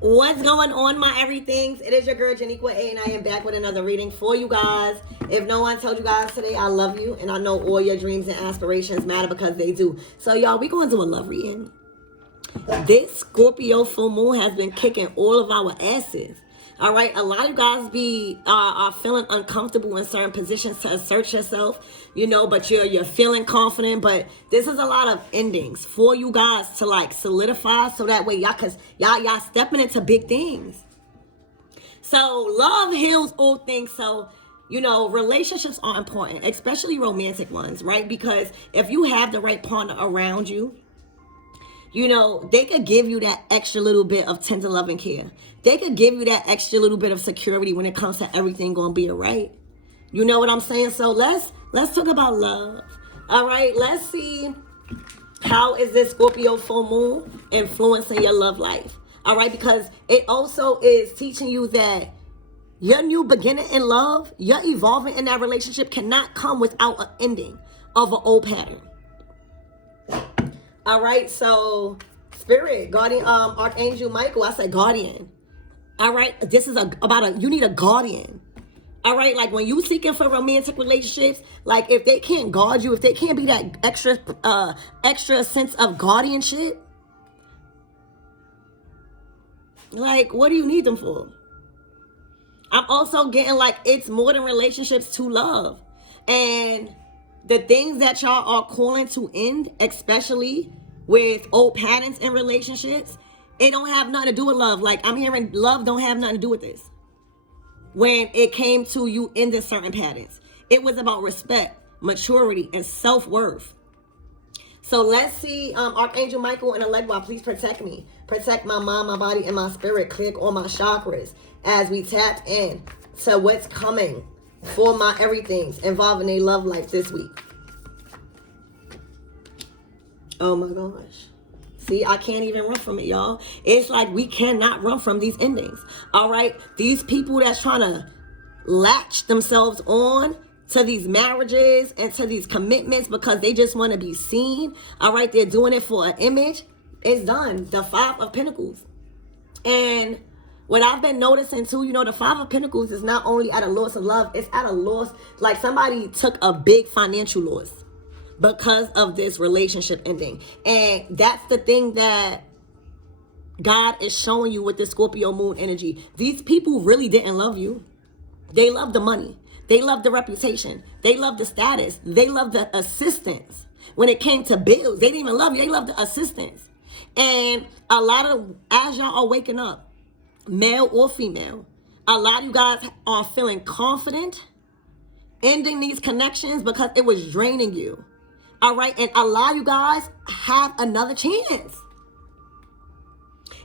What's going on, my everythings? It is your girl Janiqua A, and I am back with another reading for you guys. If no one told you guys today, I love you, and I know all your dreams and aspirations matter because they do. So y'all, we going to do a love reading. This Scorpio full moon has been kicking all of our asses. All right, a lot of you guys are feeling uncomfortable in certain positions to assert yourself, but you're feeling confident. But this is a lot of endings for you guys to like solidify, so that way y'all stepping into big things. So love heals all things. So relationships are important, especially romantic ones, right? Because if you have the right partner around you, they could give you that extra little bit of tender love and care. They could give you that extra little bit of security when it comes to everything gonna be all right. You know what I'm saying? So let's talk about love. All right, let's see how is this Scorpio full moon influencing your love life. All right, because it also is teaching you that your new beginning in love, your evolving in that relationship cannot come without an ending of an old pattern. All right, so Spirit, Guardian, Archangel Michael, I said guardian. All right, this is you need a guardian. All right, like when you seeking for romantic relationships, like if they can't guard you, if they can't be that extra sense of guardianship, like what do you need them for? I'm also getting like it's more than relationships to love. And the things that y'all are calling to end, especially with old patterns in relationships, it don't have nothing to do with love. Like I'm hearing love don't have nothing to do with this. When it came to you ending certain patterns, it was about respect, maturity, and self-worth. So let's see, Archangel Michael and Elegwa, please protect me. Protect my mind, my body, and my spirit. Click all my chakras as we tap in to what's coming for my everythings involving a love life this week. Oh my gosh. See, I can't even run from it, y'all. It's like we cannot run from these endings. All right. These people that's trying to latch themselves on to these marriages and to these commitments because they just want to be seen. All right. They're doing it for an image. It's done. The Five of Pentacles. And what I've been noticing too, the Five of Pentacles is not only at a loss of love, it's at a loss, like somebody took a big financial loss because of this relationship ending. And that's the thing that God is showing you with the Scorpio moon energy. These people really didn't love you. They love the money. They love the reputation. They love the status. They love the assistance. When it came to bills, they didn't even love you. They loved the assistance. And a lot of, as y'all are waking up, male or female, a lot of you guys are feeling confident ending these connections because it was draining you. All right, and a lot of you guys have another chance.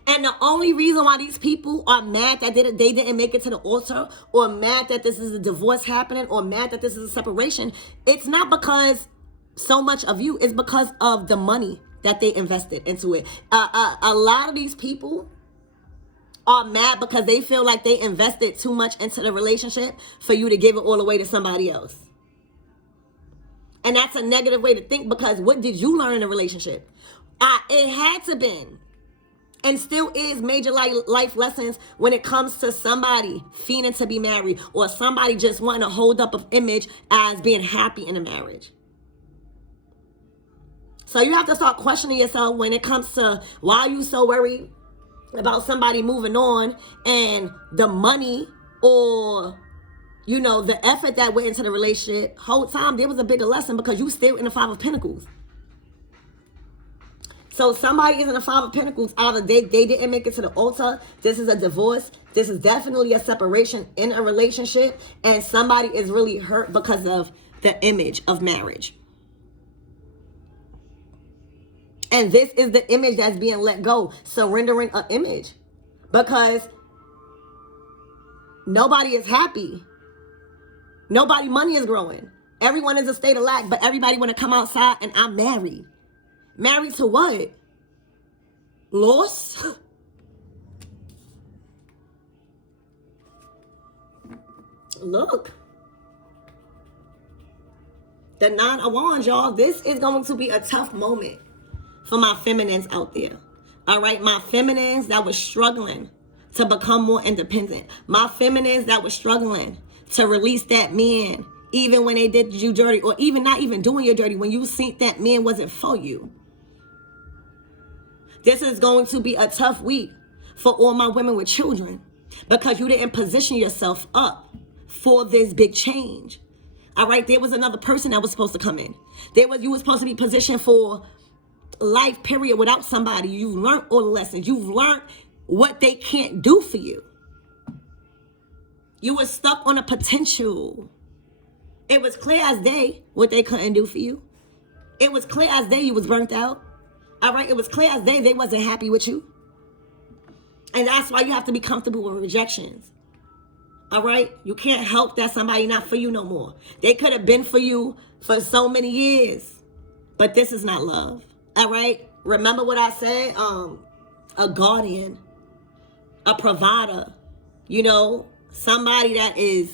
And the only reason why these people are mad that they didn't make it to the altar, or mad that this is a divorce happening, or mad that this is a separation, it's not because so much of you, it's because of the money that they invested into it. A lot of these people are mad because they feel like they invested too much into the relationship for you to give it all away to somebody else. And that's a negative way to think, because what did you learn in a relationship? It had to been, and still is, major life lessons when it comes to somebody fiending to be married, or somebody just wanting to hold up an image as being happy in a marriage. So you have to start questioning yourself when it comes to why are you so worried about somebody moving on and the money, or the effort that went into the relationship. Whole time there was a bigger lesson because you still in the Five of Pentacles. So somebody is in the Five of Pentacles. Either they didn't make it to the altar. This is a divorce. This is definitely a separation in a relationship. And somebody is really hurt because of the image of marriage. And this is the image that's being let go. Surrendering an image. Because nobody is happy. Nobody money is growing. Everyone is a state of lack, but everybody want to come outside and I'm married. Married to what? Loss? Look. The Nine of Wands, y'all. This is going to be a tough moment for my feminines out there. All right, my feminines that was struggling to become more independent. My feminines that were struggling to release that man, even when they did you dirty, or even not even doing you dirty, when you think that man wasn't for you. This is going to be a tough week for all my women with children, because you didn't position yourself up for this big change. All right, there was another person that was supposed to come in. You were supposed to be positioned for life, period, without somebody. You've learned all the lessons. You've learned what they can't do for you. You were stuck on a potential. It was clear as day what they couldn't do for you. It was clear as day you was burnt out. All right, it was clear as day they wasn't happy with you. And that's why you have to be comfortable with rejections. All right, you can't help that somebody not for you no more. They could have been for you for so many years, but this is not love. All right, remember what I said, a guardian, a provider, you know, somebody that is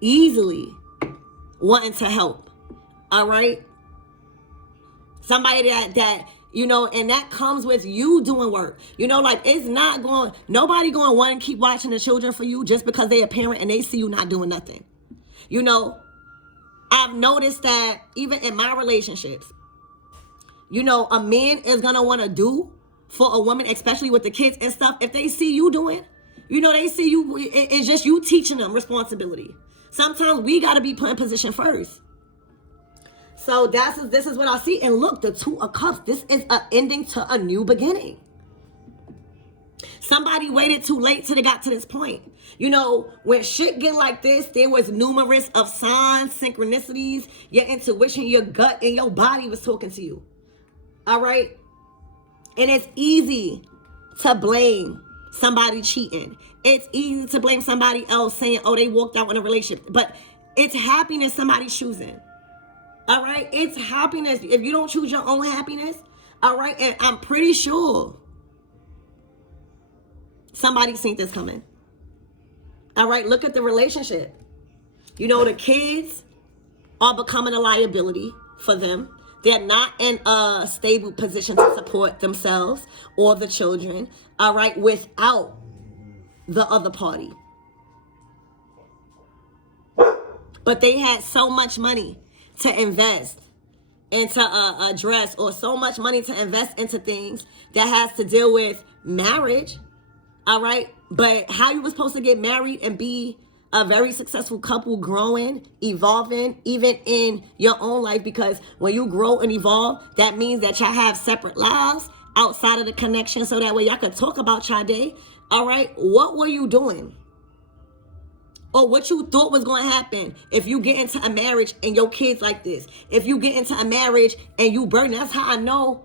easily wanting to help. All right, somebody that you know, and that comes with you doing work. You know, like, it's not going, nobody going to want to keep watching the children for you just because they're a parent and they see you not doing nothing. You know, I've noticed that even in my relationships, you know, a man is going to want to do for a woman, especially with the kids and stuff, if they see you doing, you know, they see you, it's just you teaching them responsibility. Sometimes we got to be put in position first. So this is what I see. And look, the Two of Cups, this is an ending to a new beginning. Somebody waited too late till they got to this point. You know, when shit get like this, there was numerous of signs, synchronicities, your intuition, your gut, and your body was talking to you. All right? And it's easy to blame somebody cheating. It's easy to blame somebody else saying, oh, they walked out in a relationship. But it's happiness somebody's choosing. All right, it's happiness. If you don't choose your own happiness, all right, and I'm pretty sure somebody's seen this coming. All right, look at the relationship. You know, the kids are becoming a liability for them. They're not in a stable position to support themselves or the children, all right, without the other party. But they had so much money to invest into a dress, or so much money to invest into things that has to deal with marriage, all right? But how you were supposed to get married and be a very successful couple, growing, evolving, even in your own life, because when you grow and evolve, that means that y'all have separate lives outside of the connection, so that way y'all could talk about y'all day, all right? What were you doing? Or what you thought was going to happen if you get into a marriage and your kids like this. If you get into a marriage and you burn, that's how I know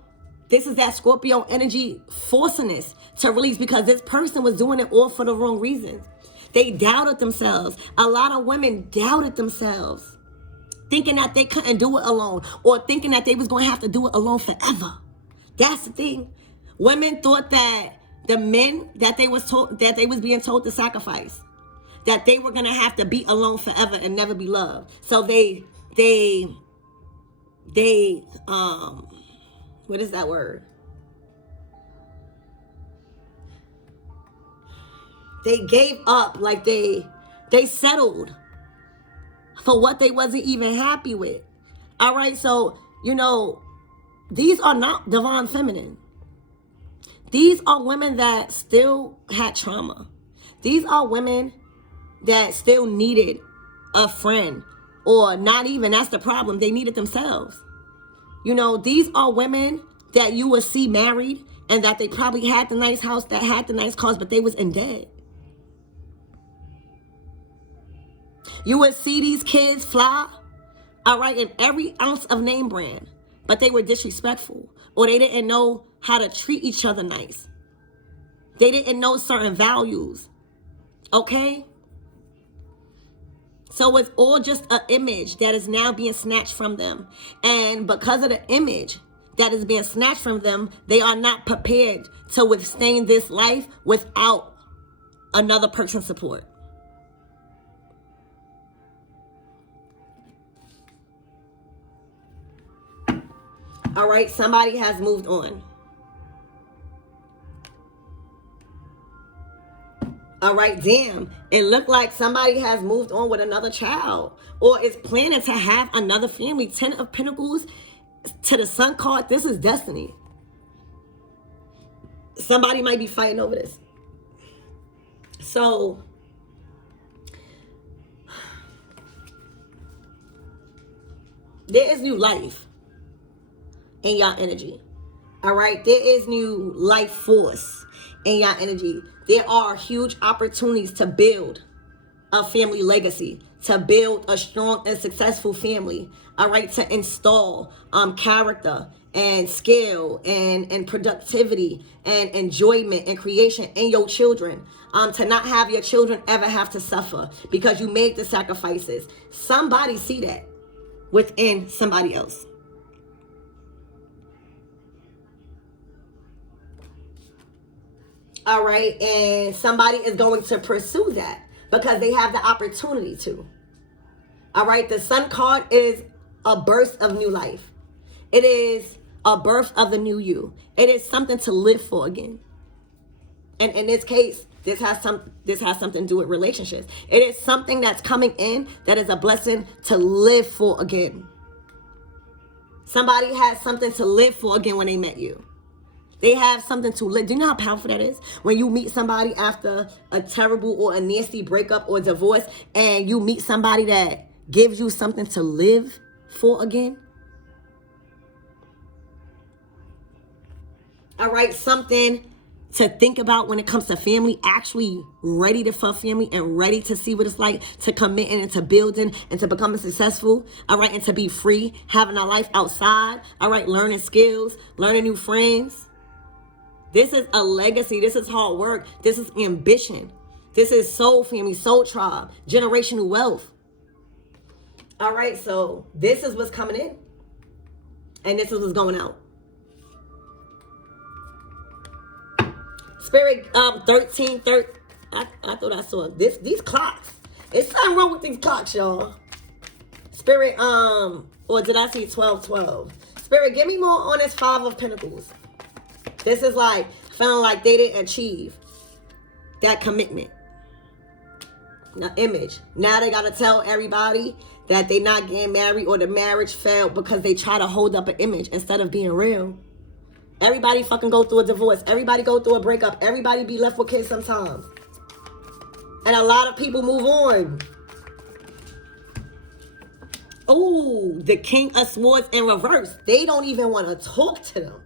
this is that Scorpio energy forcing this to release, because this person was doing it all for the wrong reasons. They doubted themselves. A lot of women doubted themselves, thinking that they couldn't do it alone, or thinking that they was going to have to do it alone forever. That's the thing. Women thought that the men that they was being told to sacrifice, that they were going to have to be alone forever and never be loved. So they what is that word? They gave up, like they settled for what they wasn't even happy with. All right, so, you know, these are not divine feminine. These are women that still had trauma. These are women that still needed a friend, or not even, that's the problem, they needed themselves. You know, these are women that you will see married, and that they probably had the nice house, that had the nice cars, but they was in debt. You would see these kids fly, all right, in every ounce of name brand, but they were disrespectful, or they didn't know how to treat each other nice. They didn't know certain values, okay? So it's all just an image that is now being snatched from them. And because of the image that is being snatched from them, they are not prepared to withstand this life without another person's support. All right, somebody has moved on. All right, damn. It looked like somebody has moved on with another child or is planning to have another family. 10 of Pentacles to the Sun card. This is destiny. Somebody might be fighting over this. So, there is new life in your energy. All right, there is new life force in your energy. There are huge opportunities to build a family legacy, to build a strong and successful family. All right, to install character and skill and productivity and enjoyment and creation in your children. To not have your children ever have to suffer because you made the sacrifices. Somebody see that within somebody else. All right, and somebody is going to pursue that because they have the opportunity to. All right, the Sun card is a burst of new life. It is a birth of the new you. It is something to live for again. And in this case, this has something to do with relationships. It is something that's coming in that is a blessing to live for again. Somebody has something to live for again when they met you. They have something to live. Do you know how powerful that is? When you meet somebody after a terrible or a nasty breakup or divorce, and you meet somebody that gives you something to live for again. All right, something to think about when it comes to family, actually ready to for family and ready to see what it's like to commit and to building and to becoming successful. All right, and to be free, having a life outside. All right, learning skills, learning new friends. This is a legacy. This is hard work. This is ambition. This is soul family, soul tribe, generational wealth. All right, so this is what's coming in. And this is what's going out. Spirit 13. I thought I saw these clocks. It's something wrong with these clocks, y'all. Spirit, or did I see 12? Spirit, give me more on this 5 of Pentacles. This is like feeling like they didn't achieve that commitment. Now, image. Now they got to tell everybody that they not getting married or the marriage failed because they try to hold up an image instead of being real. Everybody fucking go through a divorce. Everybody go through a breakup. Everybody be left with kids sometimes. And a lot of people move on. Oh, the King of Swords in reverse. They don't even want to talk to them.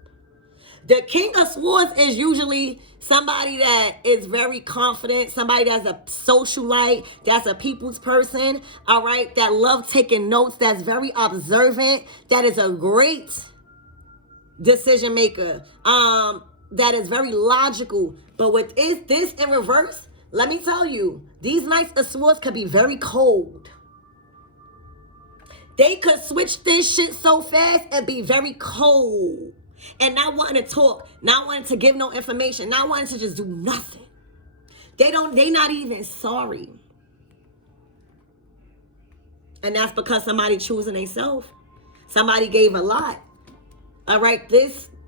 The King of Swords is usually somebody that is very confident, somebody that's a socialite, that's a people's person, all right, that love taking notes, that's very observant, that is a great decision maker, that is very logical. But with this in reverse, let me tell you, these Knights of Swords could be very cold. They could switch this shit so fast and be very cold. And not wanting to talk, not wanting to give no information, not wanting to just do nothing. They not even sorry. And that's because somebody choosing themselves. Somebody gave a lot. All right,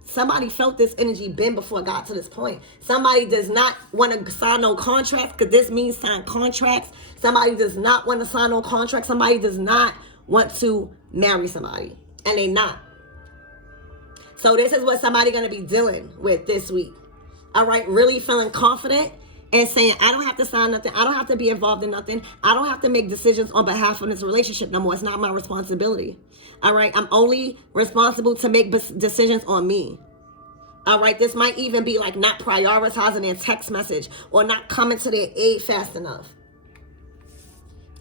somebody felt this energy been before it got to this point. Somebody does not want to sign no contracts because this means sign contracts. Somebody does not want to sign no contracts. Somebody does not want to marry somebody. And they not. So this is what somebody going to be dealing with this week. All right, really feeling confident and saying, I don't have to sign nothing. I don't have to be involved in nothing. I don't have to make decisions on behalf of this relationship no more. It's not my responsibility. All right, I'm only responsible to make decisions on me. All right, this might even be like not prioritizing their text message or not coming to their aid fast enough.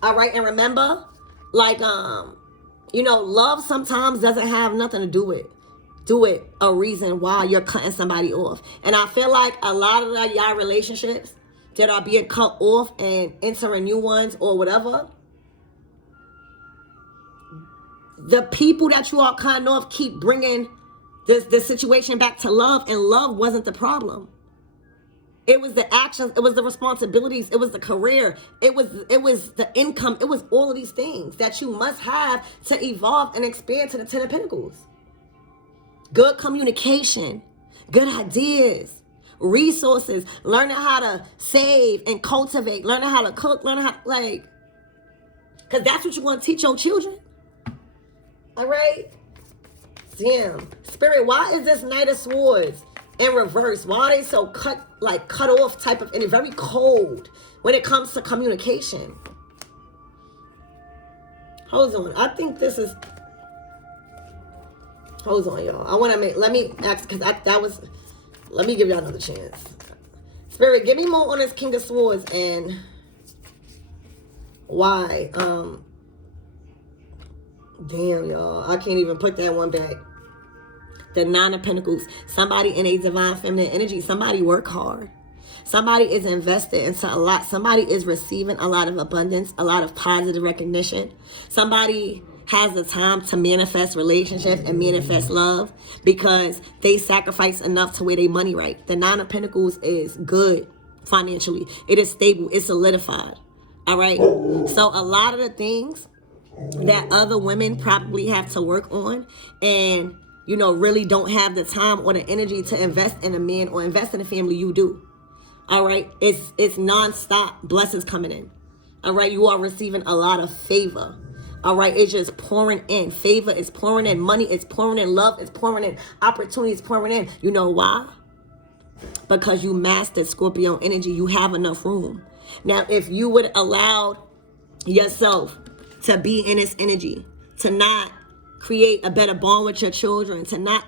All right, and remember, like, love sometimes doesn't have nothing to do with a reason why you're cutting somebody off. And I feel like a lot of y'all relationships that are being cut off and entering new ones or whatever, the people that you are cutting off keep bringing this situation back to love, and love wasn't the problem. It was the actions, it was the responsibilities, it was the career, it was the income, it was all of these things that you must have to evolve and expand to the 10 of Pentacles. Good communication, good ideas, resources, learning how to save and cultivate, learning how to cook, learning how to, like, because that's what you want to teach your children. All right? Damn. Spirit, why is this Knight of Swords in reverse? Why are they so cut off type of, and very cold when it comes to communication? Hold on. I think this is, hold on, y'all. I want to let me ask, because let me give y'all another chance. Spirit, give me more on this King of Swords and why. Damn, y'all. I can't even put that one back. The Nine of Pentacles. Somebody in a divine feminine energy. Somebody work hard. Somebody is invested into a lot. Somebody is receiving a lot of abundance, a lot of positive recognition. Somebody has the time to manifest relationships and manifest love because they sacrifice enough to wear their money right. The Nine of Pentacles is good financially. It is stable. It's solidified. All right. So a lot of the things that other women probably have to work on and, you know, really don't have the time or the energy to invest in a man or invest in a family, you do. All right. It's nonstop blessings coming in. All right. You are receiving a lot of favor. All right. It's just pouring in. Favor is pouring in. Money is pouring in. Love is pouring in. Opportunities pouring in. You know why? Because you mastered Scorpio energy. You have enough room. Now, if you would allow yourself to be in this energy, to not create a better bond with your children, to not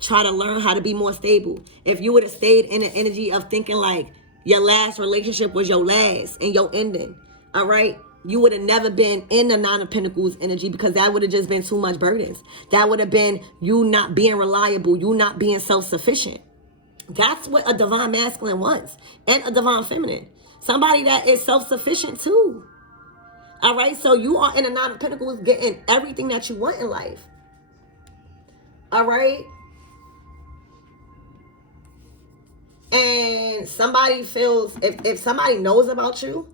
try to learn how to be more stable. If you would have stayed in the energy of thinking like your last relationship was your last and your ending, all right, you would have never been in the Nine of Pentacles energy because that would have just been too much burdens. That would have been you not being reliable, you not being self-sufficient. That's what a divine masculine wants, and a divine feminine. Somebody that is self-sufficient too. All right, so you are in the Nine of Pentacles getting everything that you want in life. All right. And somebody feels, if somebody knows about you,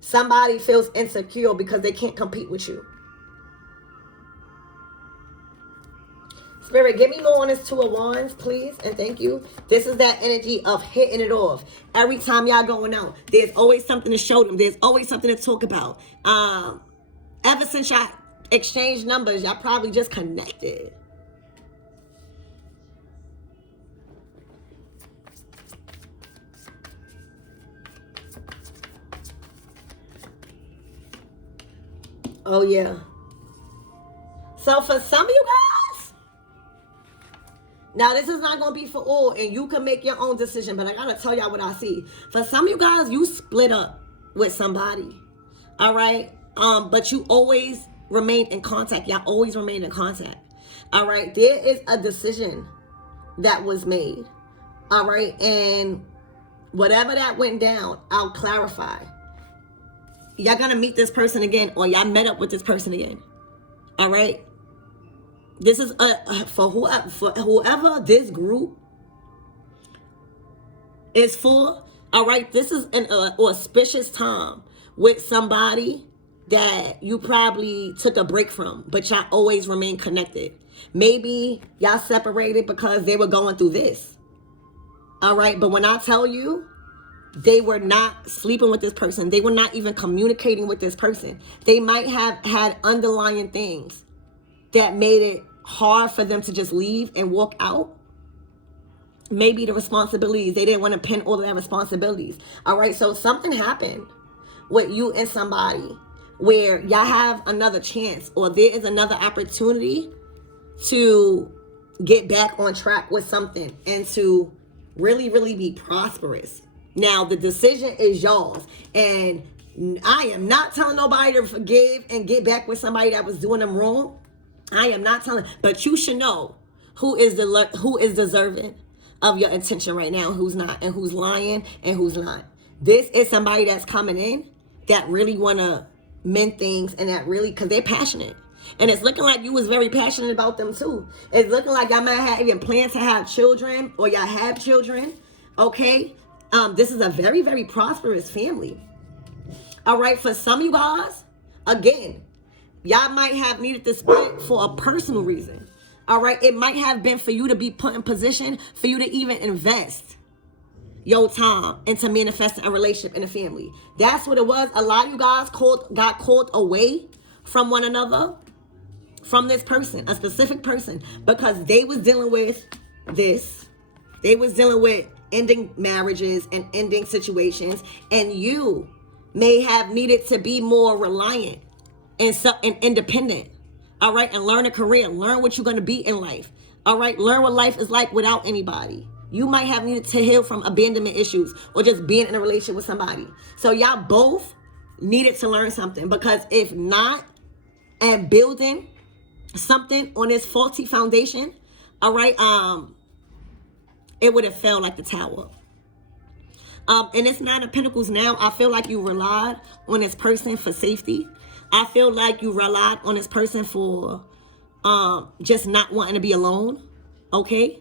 somebody feels insecure because they can't compete with you. Spirit, give me more on this Two of Wands, please, and thank you. This is that energy of hitting it off. Every time y'all going out, there's always something to show them. There's always something to talk about. Ever since y'all exchanged numbers, y'all probably just connected. Oh, yeah. So for some of you guys, now this is not going to be for all, and you can make your own decision, but I got to tell y'all what I see. For some of you guys, you split up with somebody, all right? But you always remain in contact. Y'all always remain in contact, all right? There is a decision that was made, all right? And whatever that went down, I'll clarify. Y'all gonna meet this person again, or y'all met up with this person again. All right. This is for whoever this group is for. All right. This is an auspicious time with somebody that you probably took a break from, but y'all always remain connected. Maybe y'all separated because they were going through this. All right. But when I tell you, they were not sleeping with this person. They were not even communicating with this person. They might have had underlying things that made it hard for them to just leave and walk out. Maybe the responsibilities. They didn't want to pin all of their responsibilities. All right. So something happened with you and somebody where y'all have another chance, or there is another opportunity to get back on track with something and to really, really be prosperous. Now, the decision is yours, and I am not telling nobody to forgive and get back with somebody that was doing them wrong. I am not telling, but you should know who is deserving of your attention right now, who's not, and who's lying and who's not. This is somebody that's coming in that really want to mend things, and that really, because they're passionate. And it's looking like you was very passionate about them too. It's looking like y'all might have even planned to have children, or y'all have children, okay? This is a very, very prosperous family. All right, for some of you guys, again, y'all might have needed to split for a personal reason. All right. It might have been for you to be put in position for you to even invest your time into manifesting a relationship in a family. That's what it was. A lot of you guys got called away from one another, from this person, a specific person, because they was dealing with this. They was dealing with ending marriages and ending situations, and you may have needed to be more reliant and independent. All right, and learn a career, learn what you're going to be in life. All right, learn what life is like without anybody. You might have needed to heal from abandonment issues or just being in a relationship with somebody. So y'all both needed to learn something, because if not, and building something on this faulty foundation, all right, it would have fell like the tower. And it's Nine of Pentacles now. I feel like you relied on this person for safety. I feel like you relied on this person for just not wanting to be alone. Okay?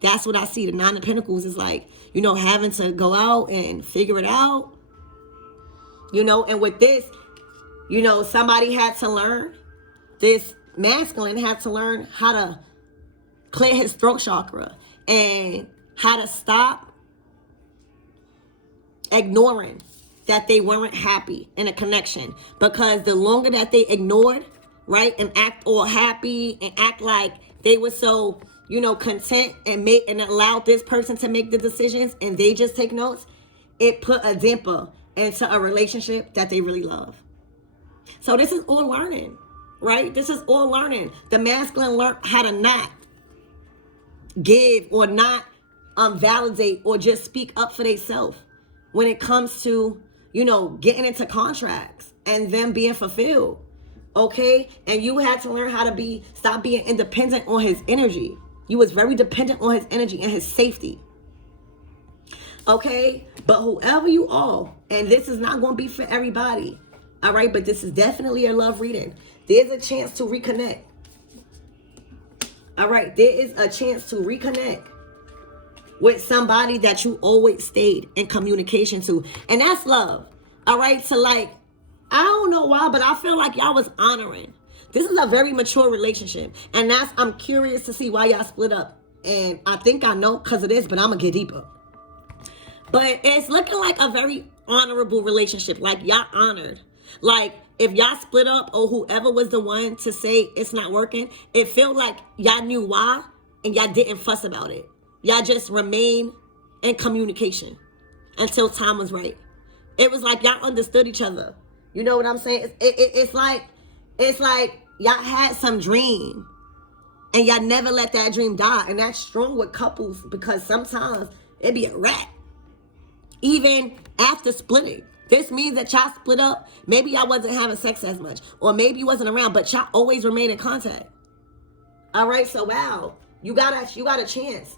That's what I see. The Nine of Pentacles is like, you know, having to go out and figure it out. You know, and with this, you know, somebody had to learn. This masculine had to learn how to clear his throat chakra and how to stop ignoring that they weren't happy in a connection. Because the longer that they ignored, right, and act all happy and act like they were so, you know, content and allowed this person to make the decisions and they just take notes, it put a damper into a relationship that they really love. So this is all learning, right? This is all learning. The masculine learned how to not give or not validate or just speak up for themselves when it comes to, you know, getting into contracts and them being fulfilled. Okay? And you had to learn how to stop being independent on his energy. You was very dependent on his energy and his safety. Okay? But whoever you are, and this is not going to be for everybody, all right? But this is definitely a love reading. There's a chance to reconnect. All right? There is a chance to reconnect with somebody that you always stayed in communication to. And that's love. All right? So like, I don't know why, but I feel like y'all was honoring. This is a very mature relationship. And I'm curious to see why y'all split up. And I think I know because of this, but I'm going to get deeper. But it's looking like a very honorable relationship. Like y'all honored. Like if y'all split up or whoever was the one to say it's not working, it felt like y'all knew why and y'all didn't fuss about it. Y'all just remained in communication until time was right. It was like y'all understood each other. You know what I'm saying? It's like y'all had some dream and y'all never let that dream die. And that's strong with couples because sometimes it be a wrap. Even after splitting. This means that y'all split up. Maybe y'all wasn't having sex as much. Or maybe you wasn't around, but y'all always remain in contact. All right, so wow. You got a chance.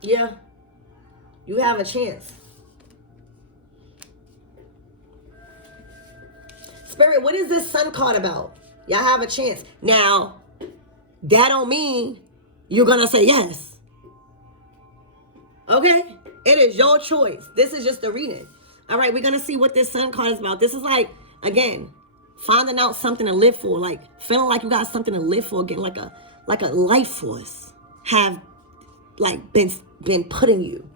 Yeah. You have a chance. Spirit, what is this Sun card about? Y'all have a chance. Now, that don't mean you're going to say yes. Okay? It is your choice. This is just a reading. All right, we're going to see what this Sun card is about. This is like, again, finding out something to live for. Like, feeling like you got something to live for again. Like a life force have, like, been put in you.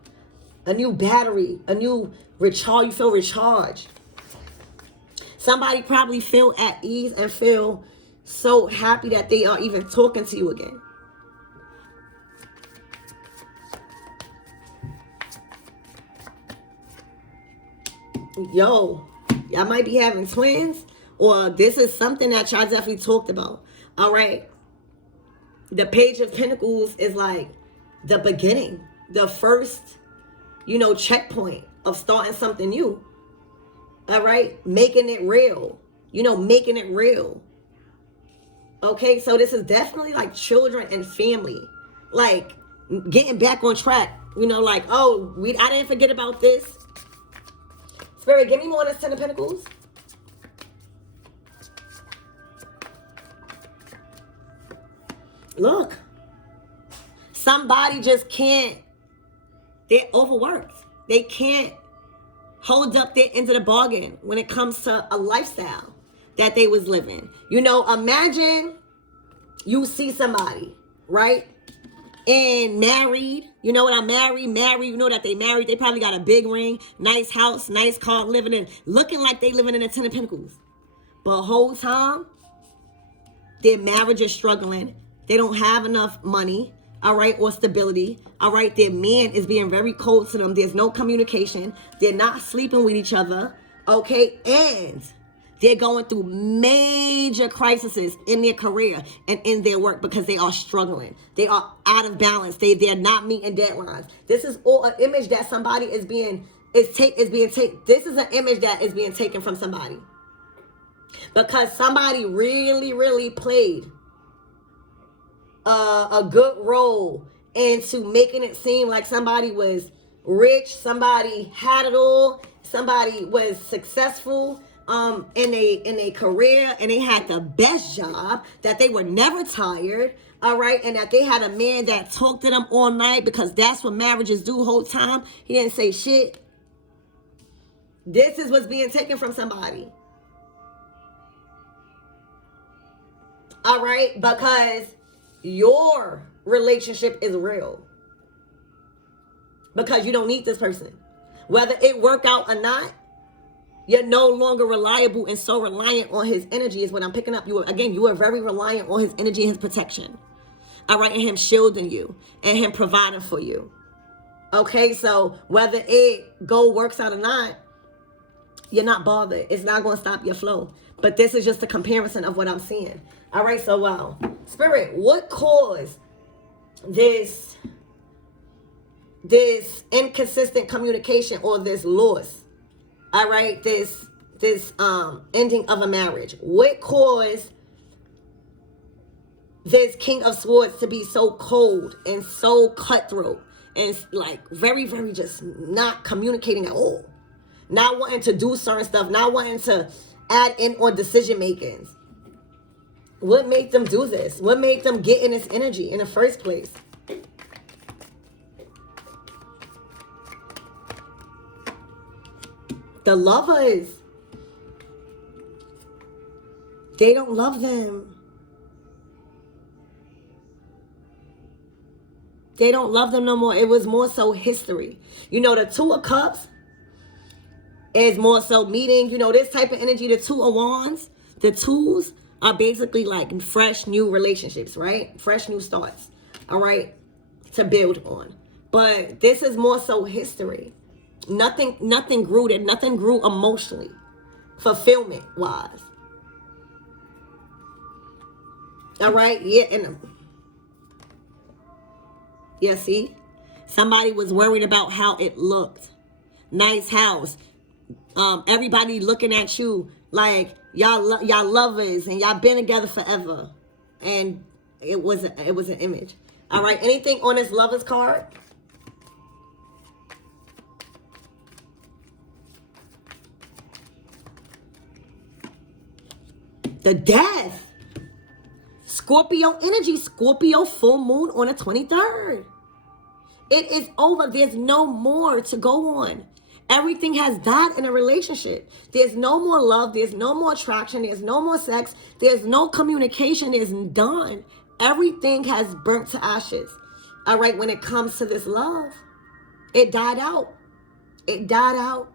A new battery. A new recharge. You feel recharged. Somebody probably feel at ease and feel so happy that they are even talking to you again. Yo, y'all might be having twins, or this is something that y'all definitely talked about. All right. The Page of Pentacles is like the beginning, the first, you know, checkpoint of starting something new. All right. Making it real, you know, making it real. Okay. So this is definitely like children and family, like getting back on track, you know, like, oh, I didn't forget about this. Spirit, give me more on this Ten of Pentacles. Look. Somebody just can't. They're overworked. They can't hold up their end of the bargain when it comes to a lifestyle that they was living. You know, imagine you see somebody, right? And married, you know what I'm married, you know that they married, they probably got a big ring, nice house, nice car, looking like they living in a 10 of Pentacles. But whole time, their marriage is struggling. They don't have enough money, all right, or stability, all right? Their man is being very cold to them. There's no communication. They're not sleeping with each other, okay? And they're going through major crises in their career and in their work because they are struggling. They are out of balance. They're not meeting deadlines. This is all an image that somebody is being taken. This is an image that is being taken from somebody. Because somebody really, really played a good role into making it seem like somebody was rich, somebody had it all, somebody was successful in a career, and they had the best job, that they were never tired, all right, and that they had a man that talked to them all night, because that's what marriages do whole time. He didn't say shit. This is what's being taken from somebody. All right, because your relationship is real. Because you don't need this person. Whether it work out or not, you're no longer reliable and so reliant on his energy is what I'm picking up. You are very reliant on his energy and his protection. All right, and him shielding you and him providing for you. Okay, so whether it works out or not, you're not bothered. It's not going to stop your flow. But this is just a comparison of what I'm seeing. All right, so wow. Spirit, what caused this inconsistent communication or this loss? All right, this ending of a marriage. What caused this King of Swords to be so cold and so cutthroat and like very, very just not communicating at all? Not wanting to do certain stuff, not wanting to add in on decision makings. What made them do this? What made them get in this energy in the first place? The lovers. They don't love them. They don't love them no more. It was more so history. You know, the Two of Cups is more so meeting, you know, this type of energy. The Two of Wands, the twos are basically like fresh new relationships, right? Fresh new starts, all right, to build on. But this is more so history. Nothing grew there. Nothing grew emotionally, fulfillment wise. All right, yeah, and yeah, see, somebody was worried about how it looked. Nice house. Everybody looking at you like y'all lovers and y'all been together forever, and it was an image. All right, anything on this lovers card? The Death. Scorpio energy. Scorpio full moon on the 23rd. It is over. There's no more to go on. Everything has died in a relationship. There's no more love. There's no more attraction. There's no more sex. There's no communication. It's done. Everything has burnt to ashes. All right, when it comes to this love, it died out. It died out.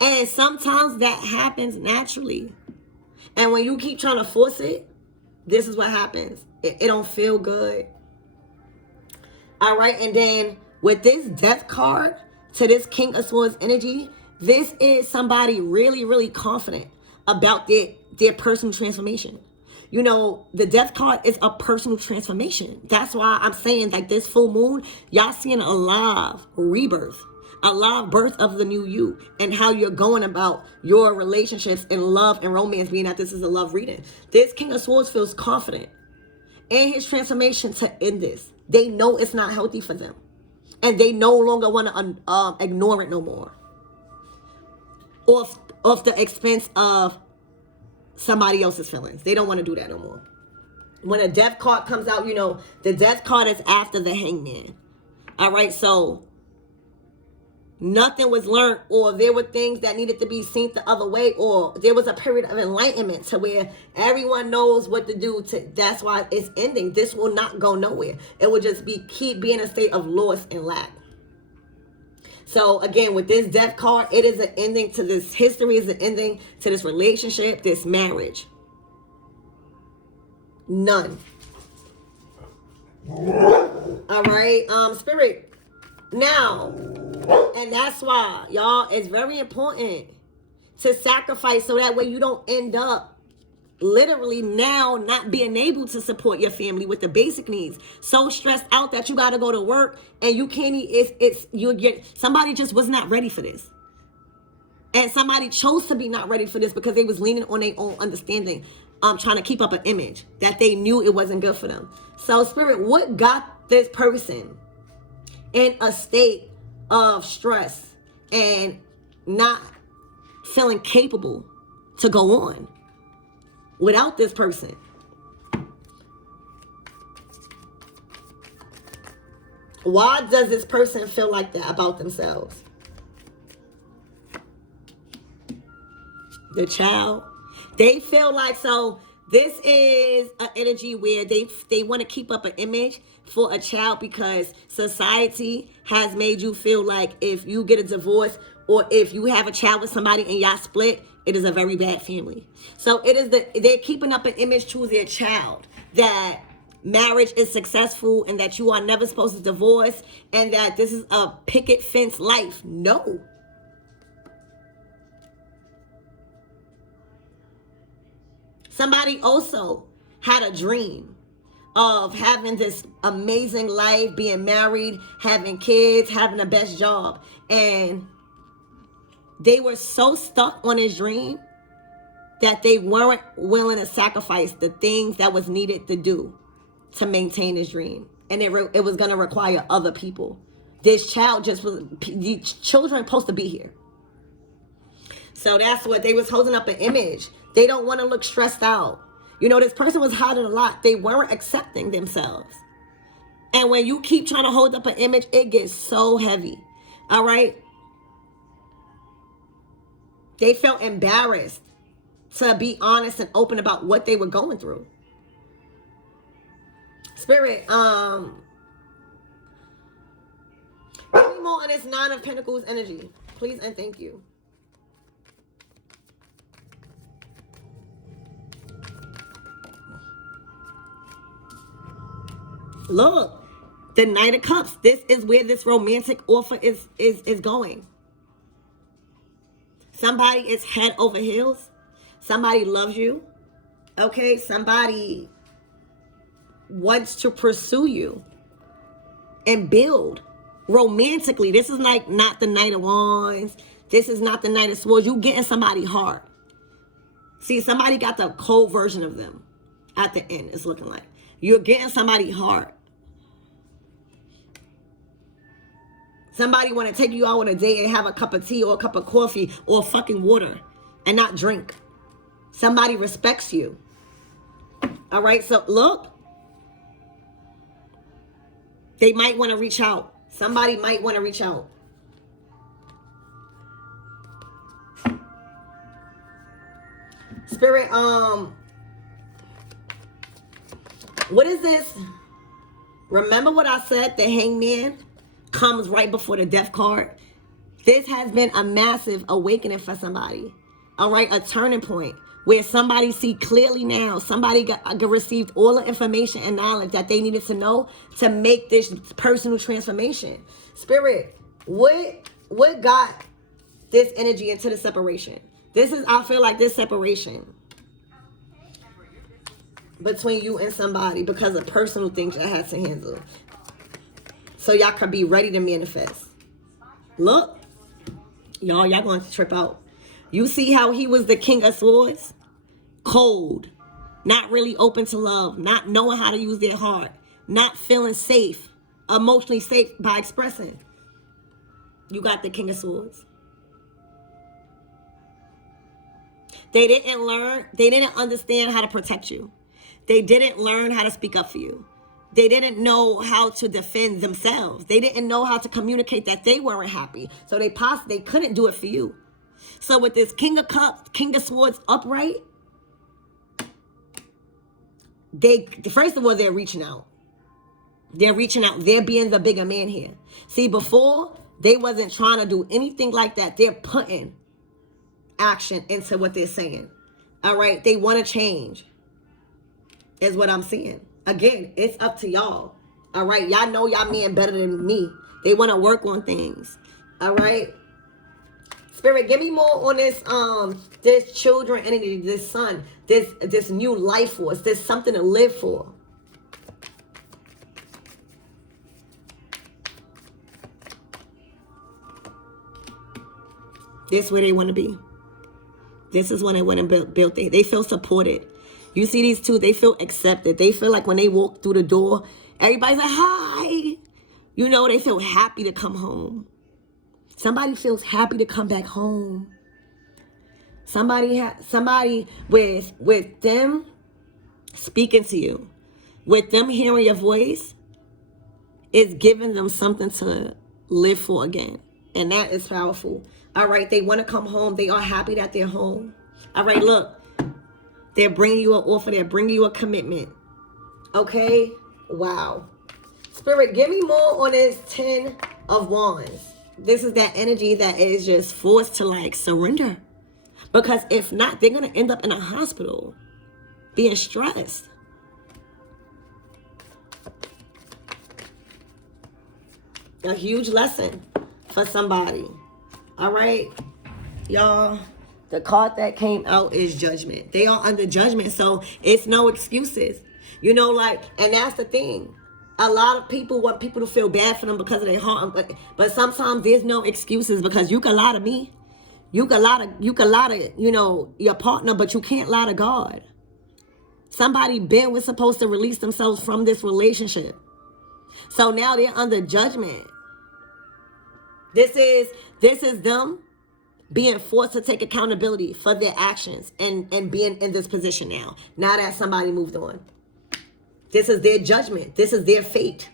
And sometimes that happens naturally. And when you keep trying to force it, this is what happens. It don't feel good. All right, and then with this Death card to this King of Swords energy, this is somebody really, really confident about their personal transformation. You know, the Death card is a personal transformation. That's why I'm saying, like, this full moon, y'all seeing a live rebirth, a live birth of the new you, and how you're going about your relationships and love and romance, being that this is a love reading. This King of Swords feels confident in his transformation to end this. They know it's not healthy for them. And they no longer want to ignore it no more. Off the expense of somebody else's feelings. They don't want to do that no more. When a Death card comes out, you know, the Death card is after the Hangman. All right, so nothing was learned, or there were things that needed to be seen the other way, or there was a period of enlightenment to where everyone knows what to do. That's why it's ending. This will not go nowhere. It will just keep being a state of loss and lack. So again, with this death card, it is an ending to this history, is an ending to this relationship, this marriage. None. All right, Spirit. Now, and that's why, y'all, it's very important to sacrifice so that way you don't end up literally now not being able to support your family with the basic needs. So stressed out that you got to go to work and you can't somebody just was not ready for this. And somebody chose to be not ready for this because they was leaning on their own understanding, trying to keep up an image that they knew it wasn't good for them. So Spirit, what got this person in a state of stress and not feeling capable to go on without this person? Why does this person feel like that about themselves? The child. They feel like, so this is an energy where they want to keep up an image for a child because society has made you feel like if you get a divorce or if you have a child with somebody and y'all split, it is a very bad family. So they're keeping up an image to their child that marriage is successful and that you are never supposed to divorce and that this is a picket fence life. No. Somebody also had a dream of having this amazing life, being married, having kids, having the best job. And they were so stuck on this dream that they weren't willing to sacrifice the things that was needed to do to maintain this dream. And it was going to require other people. This child the children supposed to be here. So that's what they was holding up an image. They don't want to look stressed out. You know, this person was hiding a lot. They weren't accepting themselves. And when you keep trying to hold up an image, it gets so heavy. All right? They felt embarrassed to be honest and open about what they were going through. Spirit, give me more on this Nine of Pentacles energy, please and thank you. Look, the Knight of Cups. This is where this romantic offer is going. Somebody is head over heels. Somebody loves you. Okay, somebody wants to pursue you and build romantically. This is like not the Knight of Wands. This is not the Knight of Swords. You getting somebody heart. See, somebody got the cold version of them at the end. It's looking like you're getting somebody heart. Somebody want to take you out on a date and have a cup of tea or a cup of coffee or fucking water and not drink. Somebody respects you. All right, so look. They might want to reach out. Somebody might want to reach out. Spirit, what is this? Remember what I said? The Hangman comes right before the Death card. This has been a massive awakening for somebody. All right, a turning point where somebody see clearly now. Somebody received all the information and knowledge that they needed to know to make this personal transformation. Spirit, what got this energy into the separation? I feel like this separation between you and somebody because of personal things I had to handle. So y'all can be ready to manifest. Look, y'all going to trip out. You see how he was the King of Swords? Cold, not really open to love, not knowing how to use their heart, not feeling safe, emotionally safe by expressing. You got the King of Swords. They didn't understand how to protect you. They didn't learn how to speak up for you. They didn't know how to defend themselves. They didn't know how to communicate that they weren't happy. So they couldn't do it for you. So with this King of Cups, King of Swords upright, first of all, they're reaching out. They're reaching out. They're being the bigger man here. See, before, they wasn't trying to do anything like that. They're putting action into what they're saying. All right? They want to change, is what I'm seeing. Again, it's up to y'all. All right? Y'all know y'all men better than me. They want to work on things. All right? Spirit, give me more on this children energy, this son, this new life force. There's something to live for. This is where they want to be. This is when they went and built. They feel supported. You see these two, they feel accepted. They feel like when they walk through the door, everybody's like, hi. You know, they feel happy to come home. Somebody feels happy to come back home. Somebody with them speaking to you, with them hearing your voice, is giving them something to live for again. And that is powerful. All right, they want to come home. They are happy that they're home. All right, look. They're bringing you an offer. They're bringing you a commitment. Okay? Wow. Spirit, give me more on this 10 of Wands. This is that energy that is just forced to like surrender. Because if not, they're going to end up in a hospital being stressed. A huge lesson for somebody. All right, y'all, the card that came out is judgment. They are under judgment, so it's no excuses. You know, like, and that's the thing. A lot of people want people to feel bad for them because of their heart, but sometimes there's no excuses, because you can lie to me. You can lie to, you know, your partner, but you can't lie to God. Somebody was supposed to release themselves from this relationship. So now they're under judgment. This is them being forced to take accountability for their actions and being in this position now that somebody moved on. This is their judgment. This is their fate.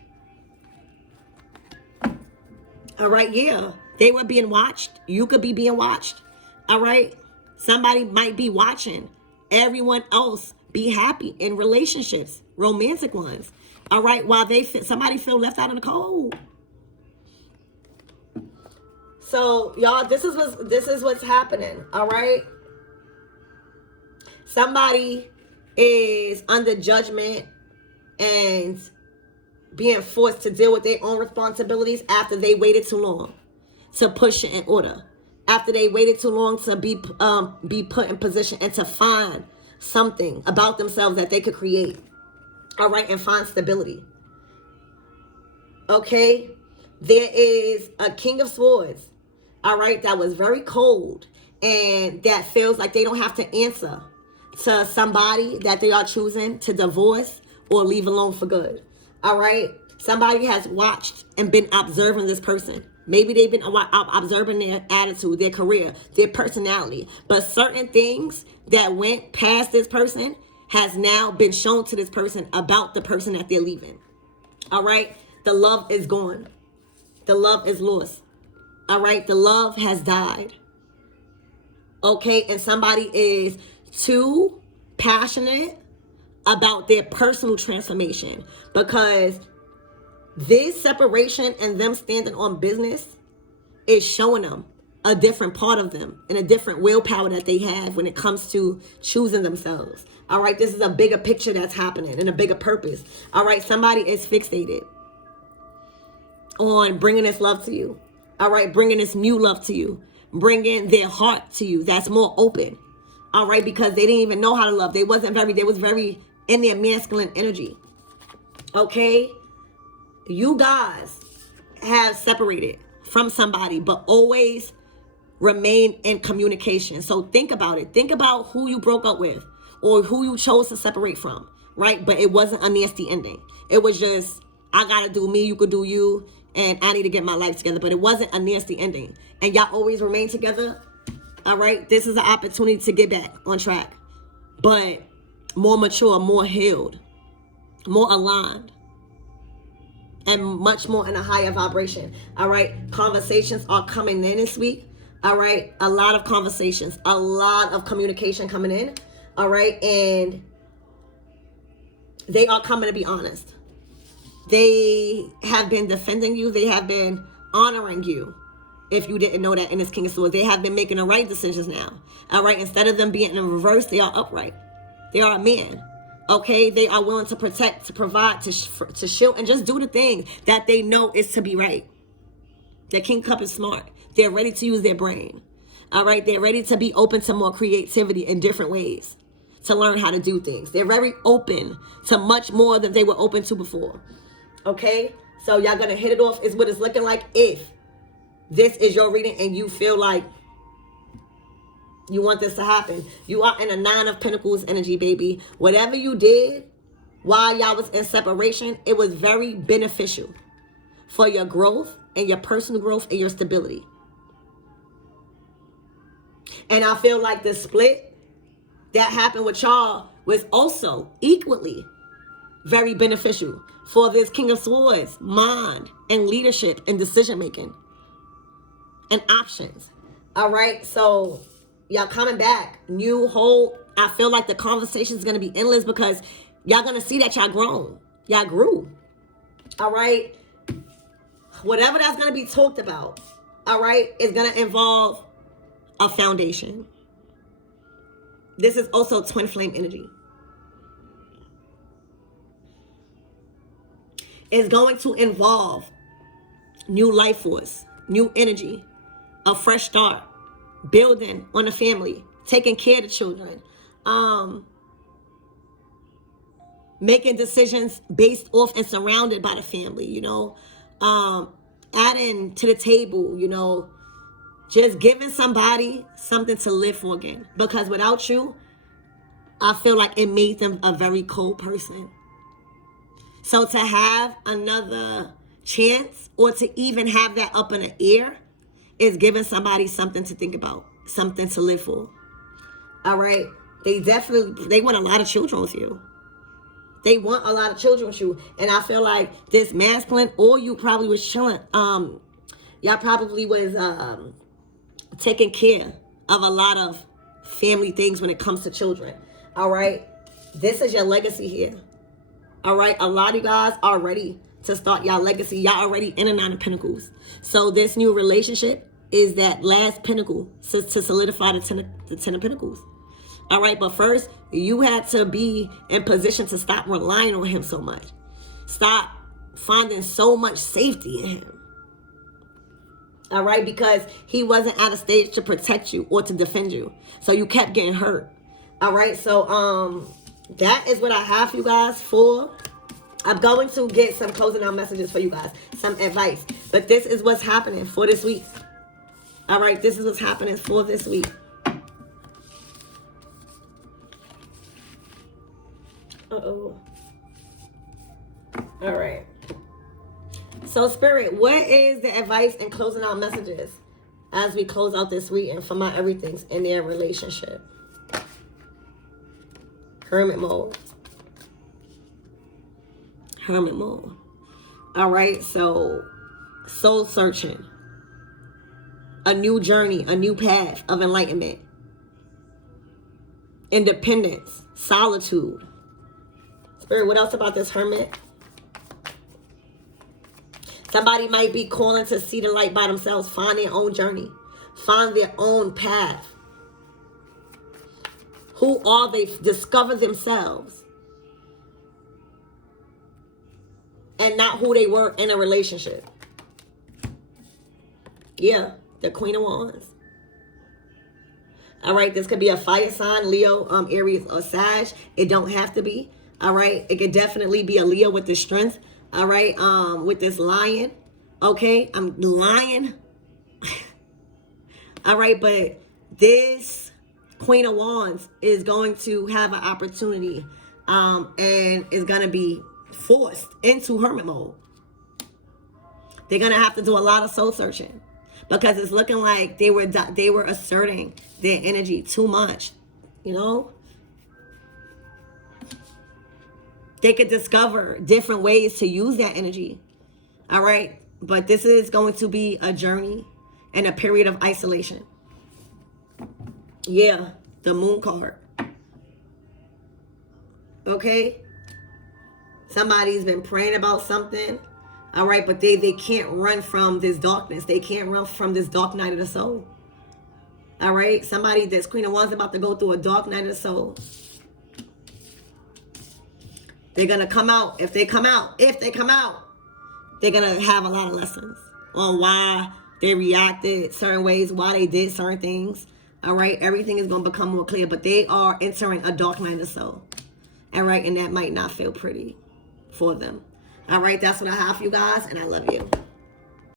All right, yeah. They were being watched. You could be being watched. All right? Somebody might be watching everyone else be happy in relationships, romantic ones. All right? While somebody feel left out in the cold. So, y'all, this is what's happening, all right? Somebody is under judgment and being forced to deal with their own responsibilities after they waited too long to push it in order. After they waited too long to be put in position and to find something about themselves that they could create, all right, and find stability. Okay? There is a King of Swords, all right, that was very cold and that feels like they don't have to answer to somebody that they are choosing to divorce or leave alone for good. All right. Somebody has watched and been observing this person. Maybe they've been observing their attitude, their career, their personality. But certain things that went past this person has now been shown to this person about the person that they're leaving. All right. The love is gone. The love is lost. All right, the love has died. Okay, and somebody is too passionate about their personal transformation, because this separation and them standing on business is showing them a different part of them and a different willpower that they have when it comes to choosing themselves. All right, this is a bigger picture that's happening and a bigger purpose. All right, somebody is fixated on bringing this love to you. All right, bringing this new love to you, bringing their heart to you that's more open. All right, because they didn't even know how to love. They was very in their masculine energy. Okay, you guys have separated from somebody, but always remain in communication. So think about it. Think about who you broke up with or who you chose to separate from, right? But it wasn't a nasty ending. It was just, I gotta do me, you could do you, and I need to get my life together. But it wasn't a nasty ending. And y'all always remain together. All right. This is an opportunity to get back on track. But more mature, more healed, more aligned. and much more in a higher vibration. All right, conversations are coming in this week. All right, a lot of conversations, a lot of communication coming in. All right, and they are coming to be honest. They have been defending you. They have been honoring you. If you didn't know that in this King of Swords, they have been making the right decisions now. All right, instead of them being in reverse, they are upright. They are a man. Okay, they are willing to protect, to provide, to shield, and just do the thing that they know is to be right. The King Cup is smart. They're ready to use their brain. All right, they're ready to be open to more creativity in different ways, to learn how to do things. They're very open to much more than they were open to before. Okay, so y'all gonna hit it off is what it's looking like. If this is your reading and you feel like you want this to happen, you are in a 9 of Pentacles energy, baby. Whatever you did while y'all was in separation, it was very beneficial for your growth and your personal growth and your stability. And I feel like the split that happened with y'all was also equally very beneficial for this King of Swords mind and leadership and decision making and options. All right, so y'all coming back, new whole. I feel like the conversation is going to be endless because y'all going to see that y'all grown. Y'all grew. All right, whatever that's going to be talked about, all right, is going to involve a foundation. This is also twin flame energy. It's going to involve new life force, new energy, a fresh start, building on a family, taking care of the children, making decisions based off and surrounded by the family, you know, adding to the table, you know, just giving somebody something to live for again. Because without you, I feel like it made them a very cold person. So to have another chance or to even have that up in the air is giving somebody something to think about, something to live for. All right. They want a lot of children with you. They want a lot of children with you. And I feel like this masculine, or you probably was chilling. Y'all probably was taking care of a lot of family things when it comes to children. All right. This is your legacy here. All right. A lot of you guys are ready to start y'all legacy. Y'all already in a 9 of Pentacles. So this new relationship is that last pinnacle to solidify the 10 of Pentacles. All right. But first, you had to be in position to stop relying on him so much. Stop finding so much safety in him. All right. Because he wasn't at a stage to protect you or to defend you. So you kept getting hurt. All right. So that is what I have for you guys for. I'm going to get some closing out messages for you guys, some advice. But this is what's happening for this week. All right, this is what's happening for this week. Uh-oh. All right. So, Spirit, what is the advice and closing out messages as we close out this week and for my everythings in their relationship? Hermit mode. Hermit mode. All right, so soul searching. A new journey, a new path of enlightenment. Independence, solitude. Spirit, what else about this hermit? Somebody might be calling to see the light by themselves, find their own journey, find their own path. Who are they? Discover themselves. And not who they were in a relationship. Yeah, the Queen of Wands. All right, this could be a fire sign, Leo, Aries, or Sag. It don't have to be. All right, it could definitely be a Leo with the strength. All right, with this lion. Okay, I'm lying. All right, but this Queen of Wands is going to have an opportunity, and is going to be forced into hermit mode. They're gonna have to do a lot of soul searching because it's looking like they were asserting their energy too much. You know, they could discover different ways to use that energy. All right. But this is going to be a journey and a period of isolation. Yeah. The Moon card. Okay. Somebody's been praying about something. All right. But they can't run from this darkness. They can't run from this dark night of the soul. All right. Somebody that's Queen of Wands about to go through a dark night of the soul. They're going to come out. If they come out, they're going to have a lot of lessons on why they reacted certain ways, why they did certain things. All right. Everything is going to become more clear, but they are entering a dark night of the soul. All right. And that might not feel pretty for them. All right. That's what I have for you guys. And I love you.